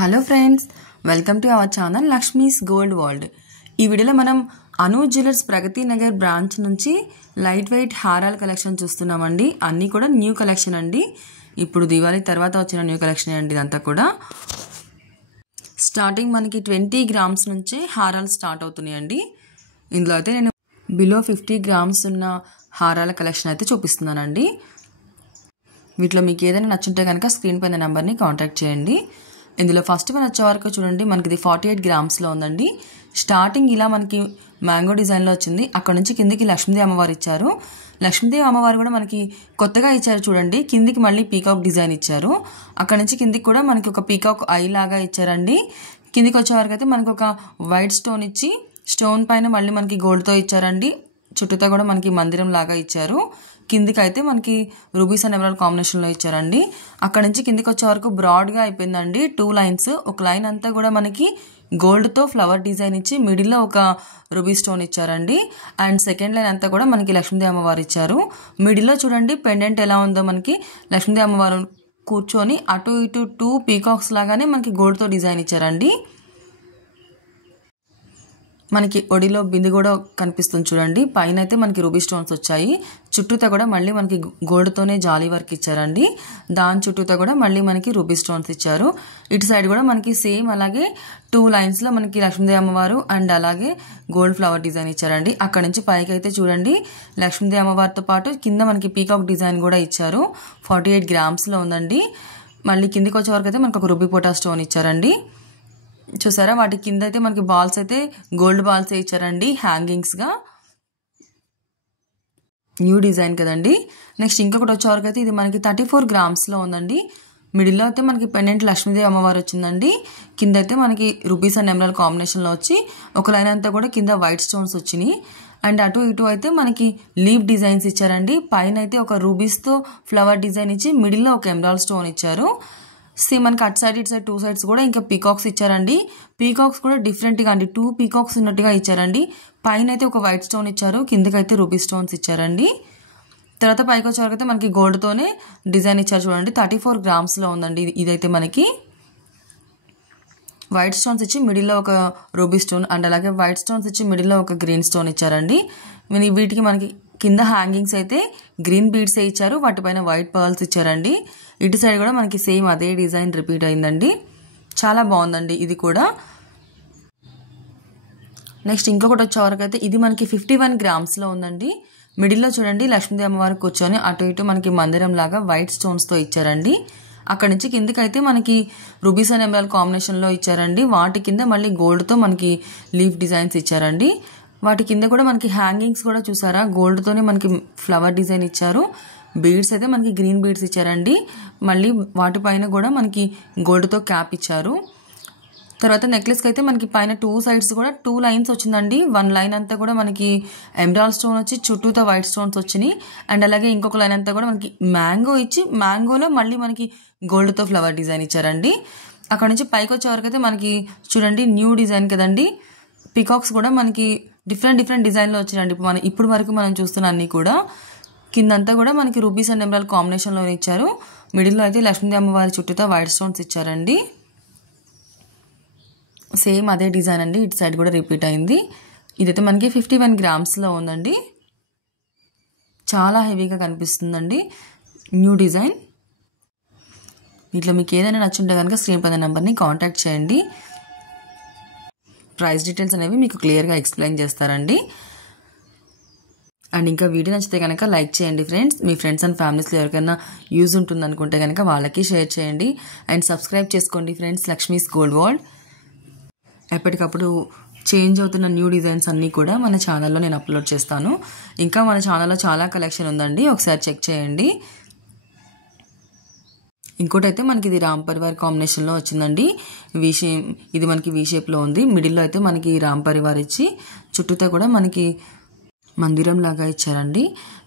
Hello friends, welcome to our channel Lakshmi's gold world. ఈ వీడియోలో మనం అను జ్యువెలర్స్ ప్రగతి నగర్ బ్రాంచ్ నుంచి లైట్ వెయిట్ హారాల కలెక్షన్ చూస్తున్నామండి. అన్నీ కూడా న్యూ కలెక్షన్ అండి. ఇప్పుడు దివాళీ తర్వాత వచ్చిన న్యూ కలెక్షన్ అండి. ఇదంతా కూడా స్టార్టింగ్ మనకి 20 గ్రామ్స్ నుంచే హారాలు స్టార్ట్ అవుతున్నాయండి. ఇందులో అయితే నేను బిలో 50 గ్రామ్స్ ఉన్న హారాల కలెక్షన్ అయితే చూపిస్తున్నానండి. వీటిలో మీకు ఏదైనా నచ్చుంటే కనుక స్క్రీన్ పైన నెంబర్ని కాంటాక్ట్ చేయండి. ఇందులో ఫస్ట్ వన్ వచ్చే వరకు చూడండి, మనకి ఇది 48 గ్రామ్స్లో ఉందండి. స్టార్టింగ్ ఇలా మనకి మ్యాంగో డిజైన్లో వచ్చింది. అక్కడ నుంచి కిందికి లక్ష్మీదేవి అమ్మవారు ఇచ్చారు. లక్ష్మీదేవి అమ్మవారు కూడా మనకి కొత్తగా ఇచ్చారు చూడండి. కిందికి మళ్ళీ పీకాక్ డిజైన్ ఇచ్చారు. అక్కడ నుంచి కిందికి కూడా మనకి ఒక పీకాక్ ఐ లాగా ఇచ్చారండి. కిందికి వచ్చే వరకు అయితే మనకి ఒక వైట్ స్టోన్ ఇచ్చి స్టోన్ పైన మళ్ళీ మనకి గోల్డ్తో ఇచ్చారండి. చుట్టూతో కూడా మనకి మందిరం లాగా ఇచ్చారు. కిందికి అయితే మనకి రూబీస్ అండ్ ఎమరాల్డ్ కాంబినేషన్లో ఇచ్చారండి. అక్కడ నుంచి కిందికి వచ్చే వరకు బ్రాడ్గా అయిపోయిందండి. 2 లైన్స్, ఒక లైన్ అంతా కూడా మనకి గోల్డ్తో ఫ్లవర్ డిజైన్ ఇచ్చి మిడిల్లో ఒక రూబీ స్టోన్ ఇచ్చారండి. అండ్ సెకండ్ లైన్ అంతా కూడా మనకి లక్ష్మీదేవి అమ్మవారు ఇచ్చారు. మిడిల్లో చూడండి పెండెంట్ ఎలా ఉందో, మనకి లక్ష్మీదేవి అమ్మవారు కూర్చొని అటు ఇటు 2 పీకాక్స్ లాగానే మనకి గోల్డ్తో డిజైన్ ఇచ్చారండి. మనకి ఒడిలో బింది కూడా కనిపిస్తుంది చూడండి. పైన అయితే మనకి రూబీ స్టోన్స్ వచ్చాయి. చుట్టూతో కూడా మళ్ళీ మనకి గోల్డ్తోనే జాలీ వర్క్ ఇచ్చారండి. దాని చుట్టూతో కూడా మళ్ళీ మనకి రూబీ స్టోన్స్ ఇచ్చారు. ఇటు సైడ్ కూడా మనకి సేమ్ అలాగే 2 లైన్స్లో మనకి లక్ష్మీదేవి అమ్మవారు అండ్ అలాగే గోల్డ్ ఫ్లవర్ డిజైన్ ఇచ్చారండి. అక్కడ నుంచి పైకి అయితే చూడండి లక్ష్మీదేవి అమ్మవారితో పాటు కింద మనకి పీకాక్ డిజైన్ కూడా ఇచ్చారు. 48 గ్రామ్స్లో ఉందండి. మళ్ళీ కిందికి వచ్చే వరకు అయితే మనకు ఒక రూబీ పోటా స్టోన్ ఇచ్చారండి. చూసారా, వాటి కింద అయితే మనకి బాల్స్ అయితే గోల్డ్ బాల్స్ ఇచ్చారండి హ్యాంగింగ్స్గా. న్యూ డిజైన్ కదండి. నెక్స్ట్ ఇంకొకటి వచ్చే వరకు అయితే ఇది మనకి 34 గ్రామ్స్లో ఉందండి. మిడిల్లో అయితే మనకి పెండెంట్ లక్ష్మీదేవి అమ్మవారు వచ్చిందండి. కింద అయితే మనకి రూబీస్ అండ్ ఎమరాల్డ్ కాంబినేషన్లో వచ్చి ఒక లైన్ అంతా కూడా కింద వైట్ స్టోన్స్ వచ్చినాయి. అండ్ అటు ఇటు అయితే మనకి లీవ్ డిజైన్స్ ఇచ్చారండి. పైన అయితే ఒక రూబీస్తో ఫ్లవర్ డిజైన్ ఇచ్చి మిడిల్లో ఒక ఎమరాల్డ్ స్టోన్ ఇచ్చారు. సేమ్ మనకి అటు సైడ్ ఇటు సైడ్ 2 సైడ్స్ కూడా ఇంకా పీకాక్స్ ఇచ్చారండి. పీకాక్స్ కూడా డిఫరెంట్గా అండి, 2 పీకాక్స్ ఉన్నట్టుగా ఇచ్చారండి. పైన అయితే ఒక వైట్ స్టోన్ ఇచ్చారు, కిందకైతే రూబీ స్టోన్స్ ఇచ్చారండి. తర్వాత పైకి వచ్చే వరకు అయితే మనకి గోల్డ్తోనే డిజైన్ ఇచ్చారు చూడండి. 34 గ్రామ్స్లో ఉందండి. ఇదైతే మనకి వైట్ స్టోన్స్ ఇచ్చి మిడిల్లో ఒక రూబీ స్టోన్ అండ్ అలాగే వైట్ స్టోన్స్ ఇచ్చి మిడిల్లో ఒక గ్రీన్ స్టోన్ ఇచ్చారండి. వీటికి మనకి కింద హ్యాంగింగ్స్ అయితే గ్రీన్ బీడ్స్ ఇచ్చారు, వాటిపైన వైట్ పర్ల్స్ ఇచ్చారండి. ఇటు సైడ్ కూడా మనకి సేమ్ అదే డిజైన్ రిపీట్ అయిందండి. చాలా బాగుందండి ఇది కూడా. నెక్స్ట్ ఇంకొకటి వచ్చే వరకు అయితే ఇది మనకి 51 గ్రామ్స్లో ఉందండి. మిడిల్లో చూడండి లక్ష్మీదేవి అమ్మవారు కూర్చొని అటు ఇటు మనకి మందిరం లాగా వైట్ స్టోన్స్తో ఇచ్చారండి. అక్కడ నుంచి కిందకి అయితే మనకి రూబీస్ అండ్ ఎమరాల్డ్ కాంబినేషన్లో ఇచ్చారండి. వాటి కింద మళ్ళీ గోల్డ్తో మనకి లీఫ్ డిజైన్స్ ఇచ్చారండి. వాటి కింద కూడా మనకి హ్యాంగింగ్స్ కూడా చూసారా, గోల్డ్తోనే మనకి ఫ్లవర్ డిజైన్ ఇచ్చారు. బీడ్స్ అయితే మనకి గ్రీన్ బీడ్స్ ఇచ్చారండి. మళ్ళీ వాటిపైన కూడా మనకి గోల్డ్తో క్యాప్ ఇచ్చారు. తర్వాత నెక్లెస్కి అయితే మనకి పైన 2 సైడ్స్ కూడా 2 లైన్స్ వచ్చిందండి. 1 లైన్ అంతా కూడా మనకి ఎమరాల్డ్ స్టోన్ వచ్చి చుట్టూతో వైట్ స్టోన్స్ వచ్చినాయి. అండ్ అలాగే ఇంకొక లైన్ అంతా కూడా మనకి మ్యాంగో ఇచ్చి మ్యాంగోలో మళ్ళీ మనకి గోల్డ్తో ఫ్లవర్ డిజైన్ ఇచ్చారండి. అక్కడ నుంచి పైకి వచ్చే వరకు అయితే మనకి చూడండి న్యూ డిజైన్ కదండి. పికాక్స్ కూడా మనకి డిఫరెంట్ డిజైన్లో వచ్చినాయండి. ఇప్పుడు వరకు మనం చూస్తున్న అన్ని కూడా కిందంతా కూడా మనకి రూబీస్ అండ్ ఎమరాల్డ్ కాంబినేషన్లో ఇచ్చారు. మిడిల్లో అయితే లక్ష్మీదేవి అమ్మవారి చుట్టూతో వైట్ స్టోన్స్ ఇచ్చారండి. సేమ్ అదే డిజైన్ అండి, ఇటు సైడ్ కూడా రిపీట్ అయింది. ఇదైతే మనకి 51 గ్రామ్స్లో ఉందండి. చాలా హెవీగా కనిపిస్తుందండి, న్యూ డిజైన్. వీటిలో మీకు ఏదైనా నచ్చుంటే కనుక స్క్రీన్ పైన నెంబర్ని కాంటాక్ట్ చేయండి. ప్రైస్ డీటెయిల్స్ అనేవి మీకు క్లియర్గా ఎక్స్ప్లెయిన్ చేస్తారండి. అండ్ ఇంకా వీడియో నచ్చితే కనుక లైక్ చేయండి ఫ్రెండ్స్. మీ ఫ్రెండ్స్ అండ్ ఫ్యామిలీస్లో ఎవరికైనా యూజ్ ఉంటుంది అనుకుంటే కనుక వాళ్ళకి షేర్ చేయండి. అండ్ సబ్స్క్రైబ్ చేసుకోండి ఫ్రెండ్స్, లక్ష్మీస్ గోల్డ్ వరల్డ్. ఎప్పటికప్పుడు చేంజ్ అవుతున్న న్యూ డిజైన్స్ అన్నీ కూడా మన ఛానల్లో నేను అప్లోడ్ చేస్తాను. ఇంకా మన ఛానల్లో చాలా కలెక్షన్ ఉందండి, ఒకసారి చెక్ చేయండి. ఇంకోటైతే మనకి ఇది రామ్ పరివార్ కాంబినేషన్లో వచ్చిందండి. ఇది మనకి వీ షేప్లో ఉంది. మిడిల్లో అయితే మనకి రామ్ పరివార్ ఇచ్చి చుట్టూతో కూడా మనకి మందిరం లాగా ఇచ్చారండి.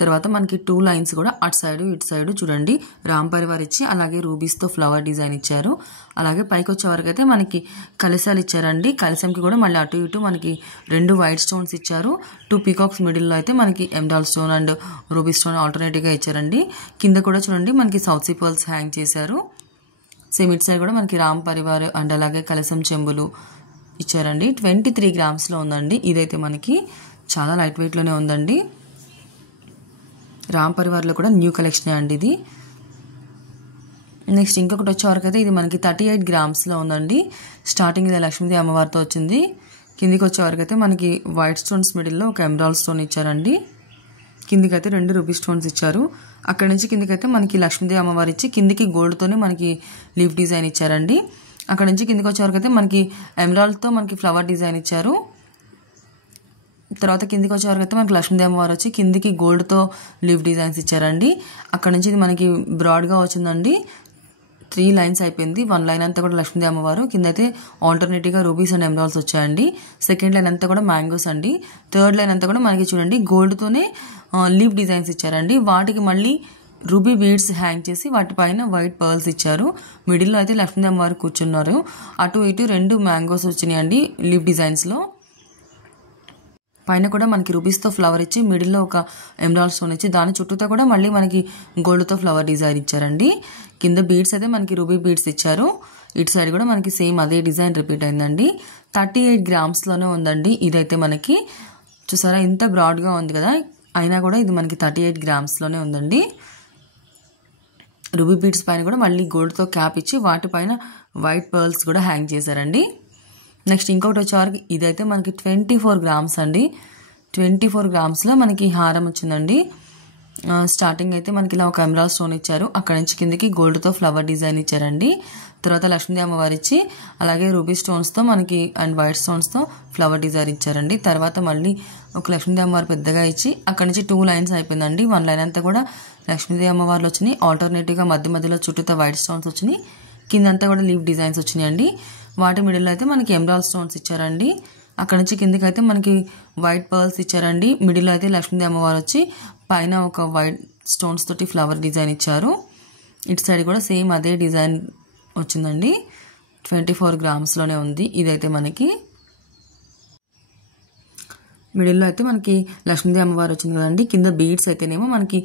తర్వాత మనకి 2 లైన్స్ కూడా అటు సైడ్ ఇటు సైడ్ చూడండి రామ్ పరివార్ ఇచ్చి అలాగే రూబీస్తో ఫ్లవర్ డిజైన్ ఇచ్చారు. అలాగే పైకి వచ్చే వరకు అయితే మనకి కలశాలు ఇచ్చారండి. కలశంకి కూడా మళ్ళీ అటు ఇటు మనకి 2 వైట్ స్టోన్స్ ఇచ్చారు. 2 పీకాక్స్ మిడిల్లో అయితే మనకి emerald stone and ruby stone ఆల్టర్నేటివ్గా ఇచ్చారండి. కింద కూడా చూడండి మనకి సౌత్ సీ పర్ల్స్ హ్యాంగ్ చేశారు. సేమ్ ఇటు సైడ్ కూడా మనకి రామ్ పరివార్ అండ్ అలాగే కలసం చెంబులు ఇచ్చారండి. 23 గ్రామ్స్లో ఉందండి. ఇదైతే మనకి చాలా లైట్ వెయిట్లోనే ఉందండి. రామ్ పరివార్లో కూడా న్యూ కలెక్షనే అండి ఇది. నెక్స్ట్ ఇంకొకటి వచ్చేవరకు అయితే ఇది మనకి 38 గ్రామ్స్లో ఉందండి. స్టార్టింగ్ ఇది లక్ష్మీదేవి అమ్మవారితో వచ్చింది. కిందికి వచ్చేవరకు అయితే మనకి వైట్ స్టోన్స్ మిడిల్లో ఒక ఎమరాల్డ్ స్టోన్ ఇచ్చారండి. కిందికైతే 2 రూబీ స్టోన్స్ ఇచ్చారు. అక్కడ నుంచి కిందికైతే మనకి లక్ష్మీదేవి అమ్మవారు ఇచ్చి కిందికి గోల్డ్తోనే మనకి లీఫ్ డిజైన్ ఇచ్చారండి. అక్కడ నుంచి కిందికి వచ్చేవరకు అయితే మనకి ఎమరాల్డ్తో మనకి ఫ్లవర్ డిజైన్ ఇచ్చారు. తర్వాత కిందికి వచ్చేవరకు అయితే మనకి లక్ష్మీదేవి అమ్మవారు వచ్చి కిందికి గోల్డ్తో లీఫ్ డిజైన్స్ ఇచ్చారండి. అక్కడ నుంచి ఇది మనకి బ్రాడ్గా వచ్చిందండి. 3 లైన్స్ అయిపోయింది. 1 లైన్ అంతా కూడా లక్ష్మీదేవి అమ్మవారు, కింద అయితే ఆల్టర్నేటివ్గా రూబీస్ అండ్ ఎమరాల్డ్స్ వచ్చాయండి. సెకండ్ లైన్ అంతా కూడా మ్యాంగోస్ అండి. థర్డ్ లైన్ అంతా కూడా మనకి చూడండి గోల్డ్తోనే లీఫ్ డిజైన్స్ ఇచ్చారండి. వాటికి మళ్ళీ రూబీ బీడ్స్ హ్యాంగ్ చేసి వాటిపైన వైట్ పర్ల్స్ ఇచ్చారు. మిడిల్లో అయితే లక్ష్మీదేవి అమ్మవారు కూర్చున్నారు. అటు ఇటు 2 మ్యాంగోస్ వచ్చినాయండి లీఫ్ డిజైన్స్లో. పైన కూడా మనకి రూబీస్తో ఫ్లవర్ ఇచ్చి మిడిల్లో ఒక ఎమరాల్డ్ స్టోన్ ఇచ్చి దాని చుట్టూతో కూడా మళ్ళీ మనకి గోల్డ్తో ఫ్లవర్ డిజైన్ ఇచ్చారండి. కింద బీడ్స్ అయితే మనకి రూబీ బీడ్స్ ఇచ్చారు. ఇటు సైడ్ కూడా మనకి సేమ్ అదే డిజైన్ రిపీట్ అయిందండి. 38 గ్రామ్స్లోనే ఉందండి. ఇదైతే మనకి చూసారా ఇంత బ్రాడ్గా ఉంది కదా, అయినా కూడా ఇది మనకి 38 గ్రామ్స్లోనే ఉందండి. రూబీ బీడ్స్ పైన కూడా మళ్ళీ గోల్డ్తో క్యాప్ ఇచ్చి వాటిపైన వైట్ పర్ల్స్ కూడా హ్యాంగ్ చేశారండి. నెక్స్ట్ ఇంకొకటి వచ్చేవారికి ఇదైతే మనకి 24 గ్రామ్స్ అండి. 24 గ్రామ్స్లో మనకి హారం వచ్చిందండి. స్టార్టింగ్ అయితే మనకి ఇలా ఒక ఎమరాల్డ్ స్టోన్ ఇచ్చారు. అక్కడ నుంచి కిందకి గోల్డ్తో ఫ్లవర్ డిజైన్ ఇచ్చారండి. తర్వాత లక్ష్మీదేవి అమ్మవారు ఇచ్చి అలాగే రూబీ స్టోన్స్తో మనకి అండ్ వైట్ స్టోన్స్తో ఫ్లవర్ డిజైన్ ఇచ్చారండి. తర్వాత మళ్ళీ ఒక లక్ష్మీదేవి అమ్మవారు పెద్దగా ఇచ్చి అక్కడ నుంచి 2 లైన్స్ అయిపోయిందండి. 1 లైన్ అంతా కూడా లక్ష్మీదేవి అమ్మవార్లు వచ్చినాయి. ఆల్టర్నేటివ్గా మధ్యలో చుట్టూతో వైట్ స్టోన్స్ వచ్చినాయి. కిందంతా కూడా లీఫ్ డిజైన్స్ వచ్చినాయండి. వాటి మిడిల్లో అయితే మనకి ఎమరాల్డ్ స్టోన్స్ ఇచ్చారండి. అక్కడ నుంచి కిందకి అయితే మనకి వైట్ పర్ల్స్ ఇచ్చారండి. మిడిల్లో అయితే లక్ష్మీదేవి అమ్మవారు వచ్చి పైన ఒక వైట్ స్టోన్స్ తోటి ఫ్లవర్ డిజైన్ ఇచ్చారు. ఇటు సైడ్ కూడా సేమ్ అదే డిజైన్ వచ్చిందండి. 24 గ్రామ్స్లోనే ఉంది. ఇదైతే మనకి మిడిల్లో అయితే మనకి లక్ష్మీదేవి అమ్మవారు వచ్చింది కదండి. కింద బీడ్స్ అయితేనేమో మనకి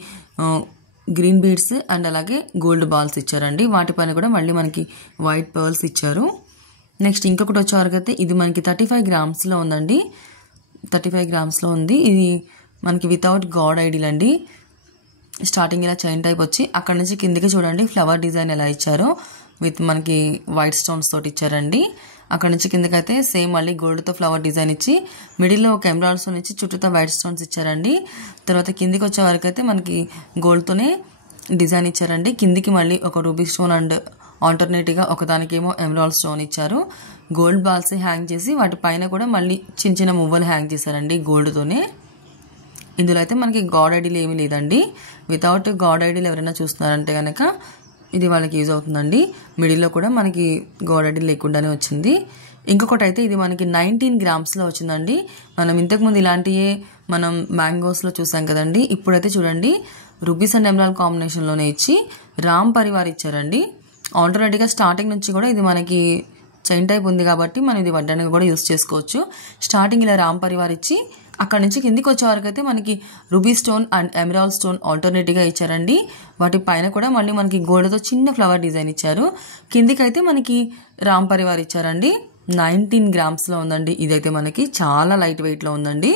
గ్రీన్ బీడ్స్ అండ్ అలాగే గోల్డ్ బాల్స్ ఇచ్చారండి. వాటిపైన కూడా మళ్ళీ మనకి వైట్ పర్ల్స్ ఇచ్చారు. నెక్స్ట్ ఇంకొకటి వచ్చేవరకు అయితే ఇది మనకి 35 గ్రామ్స్లో ఉందండి. 35 గ్రామ్స్లో ఉంది. ఇది మనకి వితౌట్ గాడ్ ఐడిల్ అండి. స్టార్టింగ్ ఇలా చైన్ టైప్ వచ్చి అక్కడ నుంచి కిందకి చూడండి ఫ్లవర్ డిజైన్ ఎలా ఇచ్చారో విత్ మనకి వైట్ స్టోన్స్ తోటి ఇచ్చారండి. అక్కడ నుంచి కిందకైతే సేమ్ మళ్ళీ గోల్డ్తో ఫ్లవర్ డిజైన్ ఇచ్చి మిడిల్లో ఒక ఎమరాల్డ్ స్టోన్ ఇచ్చి చుట్టూతో వైట్ స్టోన్స్ ఇచ్చారండి. తర్వాత కిందికి వచ్చే వరకు అయితే మనకి గోల్డ్తోనే డిజైన్ ఇచ్చారండి. కిందికి మళ్ళీ ఒక రూబీ స్టోన్ అండ్ ఆల్టర్నేటివ్గా ఒకదానికేమో ఎమరాల్డ్ స్టోన్ ఇచ్చారు. గోల్డ్ బాల్స్ హ్యాంగ్ చేసి వాటి పైన కూడా మళ్ళీ చిన్న చిన్న మువ్వలు హ్యాంగ్ చేశారండి గోల్డ్తోనే. ఇందులో అయితే మనకి గాడ్ ఐడిల్ ఏమీ లేదండి. వితౌట్ గాడ్ ఐడిల్ ఎవరైనా చూస్తున్నారంటే కనుక ఇది వాళ్ళకి యూజ్ అవుతుందండి. మిడిల్లో కూడా మనకి గాడ్ ఐడిల్ లేకుండానే వచ్చింది. ఇంకొకటి అయితే ఇది మనకి 19 గ్రామ్స్లో వచ్చిందండి. మనం ఇంతకుముందు ఇలాంటివే మనం మ్యాంగోస్లో చూసాం కదండి. ఇప్పుడైతే చూడండి రూబీస్ అండ్ ఎమరాల్డ్ కాంబినేషన్లోనే ఇచ్చి రామ్ పరివార్ ఇచ్చారండి. ఆల్టర్నేటివ్గా స్టార్టింగ్ నుంచి కూడా ఇది మనకి చైన్ టైప్ ఉంది కాబట్టి మనం ఇది వడ్డానికి కూడా యూస్ చేసుకోవచ్చు. స్టార్టింగ్ ఇలా రామ్ పరివార్ ఇచ్చి అక్కడ నుంచి కిందికి వచ్చే వరకు అయితే మనకి ruby stone and emerald stone ఆల్టర్నేటివ్గా ఇచ్చారండి. వాటి పైన కూడా మళ్ళీ మనకి గోల్డ్తో చిన్న ఫ్లవర్ డిజైన్ ఇచ్చారు. కిందికి అయితే మనకి రామ్ పరివార్ ఇచ్చారండి. 19 గ్రామ్స్లో ఉందండి. ఇదైతే మనకి చాలా లైట్ వెయిట్లో ఉందండి.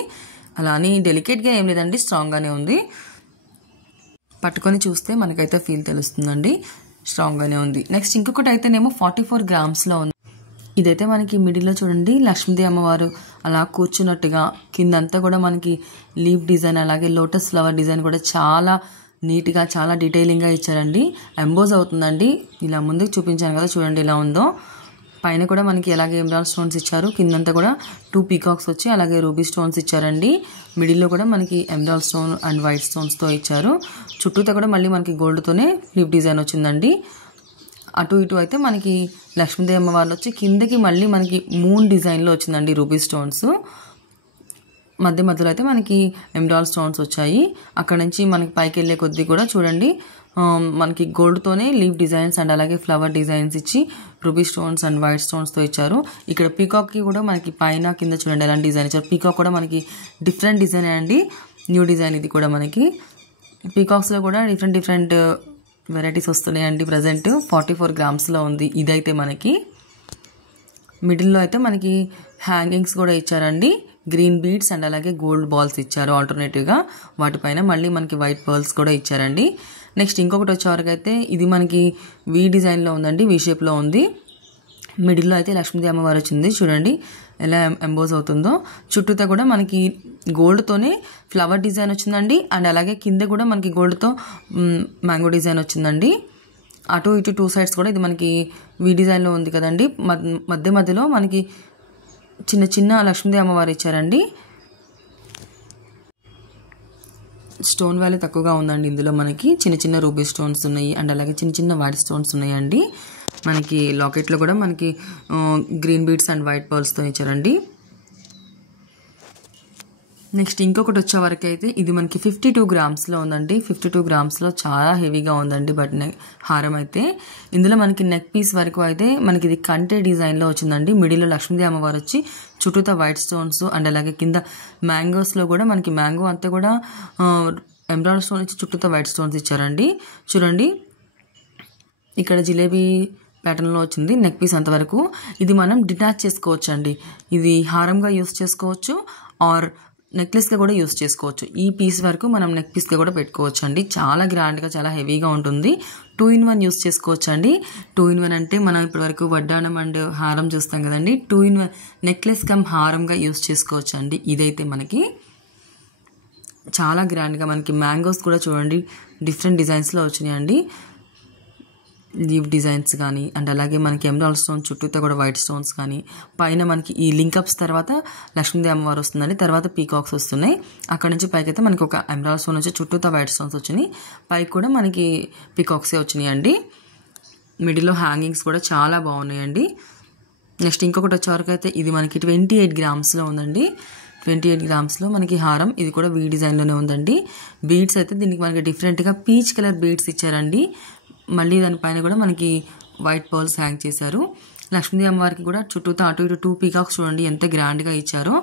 అలా అని డెలికేట్గా ఏం లేదండి, స్ట్రాంగ్గానే ఉంది. పట్టుకొని చూస్తే మనకైతే ఫీల్ తెలుస్తుందండి, స్ట్రాంగ్గానే ఉంది. నెక్స్ట్ ఇంకొకటి అయితేనేమో 44 గ్రామ్స్లో ఉంది. ఇదైతే మనకి మిడిల్లో చూడండి లక్ష్మీదేవి అమ్మవారు అలా కూర్చున్నట్టుగా కిందంతా కూడా మనకి లీఫ్ డిజైన్ అలాగే లోటస్ ఫ్లవర్ డిజైన్ కూడా చాలా నీట్గా చాలా డీటెయిలింగ్గా ఇచ్చారండి. ఎంబోజ్ అవుతుందండి. ఇలా ముందుకు చూపించాను కదా చూడండి ఎలా ఉందో. పైన కూడా మనకి అలాగే ఎమరాల్డ్ స్టోన్స్ ఇచ్చారు. కిందంతా కూడా 2 పీకాక్స్ వచ్చి అలాగే రూబీ స్టోన్స్ ఇచ్చారండి. మిడిల్లో కూడా మనకి ఎమరాల్డ్ స్టోన్ అండ్ వైట్ స్టోన్స్తో ఇచ్చారు. చుట్టూతో కూడా మళ్ళీ మనకి గోల్డ్తోనే లీఫ్ డిజైన్ వచ్చిందండి. అటు ఇటు అయితే మనకి లక్ష్మీదేవి అమ్మవారు వచ్చి కిందకి మళ్ళీ మనకి మూన్ డిజైన్లో వచ్చిందండి రూబీ స్టోన్స్. మధ్యలో అయితే మనకి ఎమరాల్డ్ స్టోన్స్ వచ్చాయి. అక్కడ నుంచి మనకి పైకి వెళ్ళే కొద్దీ కూడా చూడండి మనకి గోల్డ్తోనే లీఫ్ డిజైన్స్ అండ్ అలాగే ఫ్లవర్ డిజైన్స్ ఇచ్చి రూబీ స్టోన్స్ అండ్ వైట్ స్టోన్స్తో ఇచ్చారు. ఇక్కడ పీకాక్కి కూడా మనకి పైన కింద చూడండి ఎలాంటి డిజైన్ ఇచ్చారు. పీకాక్ కూడా మనకి డిఫరెంట్ డిజైన్ అండి, న్యూ డిజైన్ ఇది కూడా. మనకి పీకాక్స్లో కూడా డిఫరెంట్ వెరైటీస్ వస్తున్నాయండి. ప్రజెంట్ 44 గ్రామ్స్లో ఉంది. ఇదైతే మనకి మిడిల్లో అయితే మనకి హ్యాంగింగ్స్ కూడా ఇచ్చారండి. గ్రీన్ బీడ్స్ అండ్ అలాగే గోల్డ్ బాల్స్ ఇచ్చారు ఆల్టర్నేటివ్గా. వాటిపైన మళ్ళీ మనకి వైట్ పర్ల్స్ కూడా ఇచ్చారండి. నెక్స్ట్ ఇంకొకటి వచ్చేవరకు అయితే ఇది మనకి వి డిజైన్లో ఉందండి. వి షేప్లో ఉంది. మిడిల్లో అయితే లక్ష్మీదేవి అమ్మవారు వచ్చింది. చూడండి ఎలా ఎంబోజ్ అవుతుందో. చుట్టూతో కూడా మనకి గోల్డ్తోనే ఫ్లవర్ డిజైన్ వచ్చిందండి. అండ్ అలాగే కింద కూడా మనకి గోల్డ్తో మ్యాంగో డిజైన్ వచ్చిందండి. అటు ఇటు 2 సైడ్స్ కూడా ఇది మనకి వి డిజైన్లో ఉంది కదండి. మధ్యలో మనకి చిన్న చిన్న లక్ష్మీదేవి అమ్మవారు ఇచ్చారండి. స్టోన్ వాల్యూ తక్కువగా ఉందండి. ఇందులో మనకి చిన్న చిన్న రూబీ స్టోన్స్ ఉన్నాయి అండ్ అలాగే చిన్న చిన్న వైట్ స్టోన్స్ ఉన్నాయండి. మనకి లాకెట్లో కూడా మనకి గ్రీన్ బీడ్స్ అండ్ వైట్ పర్ల్స్తో ఇచ్చారండి. నెక్స్ట్ ఇంకొకటి వచ్చే వరకు అయితే ఇది మనకి 52 గ్రామ్స్లో ఉందండి. 52 గ్రామ్స్లో చాలా హెవీగా ఉందండి. బట్ హారం అయితే ఇందులో మనకి నెక్ పీస్ వరకు అయితే మనకి ఇది కంటే డిజైన్లో వచ్చిందండి. మిడిల్లో లక్ష్మీదేవి అమ్మవారు వచ్చి చుట్టూతో వైట్ స్టోన్స్ అండ్ అలాగే కింద మ్యాంగోస్లో కూడా మనకి మ్యాంగో అంతా కూడా ఎమరాల్డ్ స్టోన్ ఇచ్చి చుట్టూతో వైట్ స్టోన్స్ ఇచ్చారండి. చూడండి ఇక్కడ జిలేబీ ప్యాటర్న్లో వచ్చింది నెక్ పీస్ అంతవరకు. ఇది మనం డిటాచ్ చేసుకోవచ్చు అండి. ఇది హారంగా యూస్ చేసుకోవచ్చు ఆర్ నెక్లెస్గా కూడా యూస్ చేసుకోవచ్చు. ఈ పీస్ వరకు మనం నెక్ పీస్గా కూడా పెట్టుకోవచ్చు అండి. చాలా గ్రాండ్గా చాలా హెవీగా ఉంటుంది. 2 in 1 యూస్ చేసుకోవచ్చు అండి. 2 in 1 అంటే మనం ఇప్పటివరకు వడ్డానం అండ్ హారం చూస్తాం కదండి. 2 in 1 నెక్లెస్ కమ్ హారంగా యూస్ చేసుకోవచ్చు అండి. ఇదైతే మనకి చాలా గ్రాండ్గా మనకి మ్యాంగోస్ కూడా చూడండి డిఫరెంట్ డిజైన్స్లో వచ్చినాయండి. లీవ్ డిజైన్స్ కానీ అండ్ అలాగే మనకి ఎమరాల్డ్ స్టోన్ చుట్టూతో కూడా వైట్ స్టోన్స్ కానీ పైన మనకి ఈ లింకప్స్ తర్వాత లక్ష్మీదేవి అమ్మవారు వస్తుందండి. తర్వాత పీకాక్స్ వస్తున్నాయి. అక్కడ నుంచి పైకి అయితే మనకి ఒక ఎమరాల్డ్ స్టోన్ వచ్చి చుట్టూతో వైట్ స్టోన్స్ వచ్చినాయి. పైకి కూడా మనకి పీకాక్సే వచ్చినాయి అండి. మిడిల్లో హ్యాంగింగ్స్ కూడా చాలా బాగున్నాయండి. నెక్స్ట్ ఇంకొకటి వచ్చేవరకు అయితే ఇది మనకి 28 గ్రామ్స్లో ఉందండి. 28 గ్రామ్స్లో మనకి హారం. ఇది కూడా వీ డిజైన్లోనే ఉందండి. బీడ్స్ అయితే దీనికి మనకి డిఫరెంట్గా పీచ్ కలర్ బీడ్స్ ఇచ్చారండి. మళ్ళీ దానిపైన కూడా మనకి వైట్ పర్ల్స్ హ్యాంగ్ చేశారు. లక్ష్మీదేవి అమ్మవారికి కూడా చుట్టూతో అటు ఇటు 2 పీకాక్స్ చూడండి ఎంత గ్రాండ్గా ఇచ్చారో.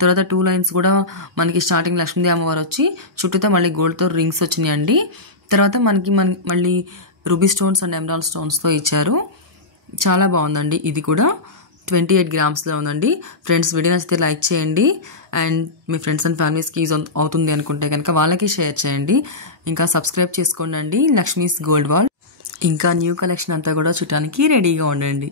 తర్వాత 2 లైన్స్ కూడా మనకి స్టార్టింగ్ లక్ష్మీదేవి అమ్మవారు వచ్చి చుట్టూతో మళ్ళీ గోల్డ్తో రింగ్స్ వచ్చినాయండి. తర్వాత మనకి మళ్ళీ రూబీ స్టోన్స్ అండ్ ఎమరాల్డ్ స్టోన్స్తో ఇచ్చారు. చాలా బాగుందండి. ఇది కూడా 28 గ్రామ్స్లో ఉందండి. ఫ్రెండ్స్ వీడియో నచ్చితే లైక్ చేయండి అండ్ మీ ఫ్రెండ్స్ అండ్ ఫ్యామిలీస్కి యూజ్ అవుతుంది అనుకుంటే కనుక వాళ్ళకి షేర్ చేయండి. ఇంకా సబ్స్క్రైబ్ చేసుకోండి అండి లక్ష్మీస్ గోల్డ్ వాల్. ఇంకా న్యూ కలెక్షన్ అంతా కూడా చూడటానికి రెడీగా ఉండండి.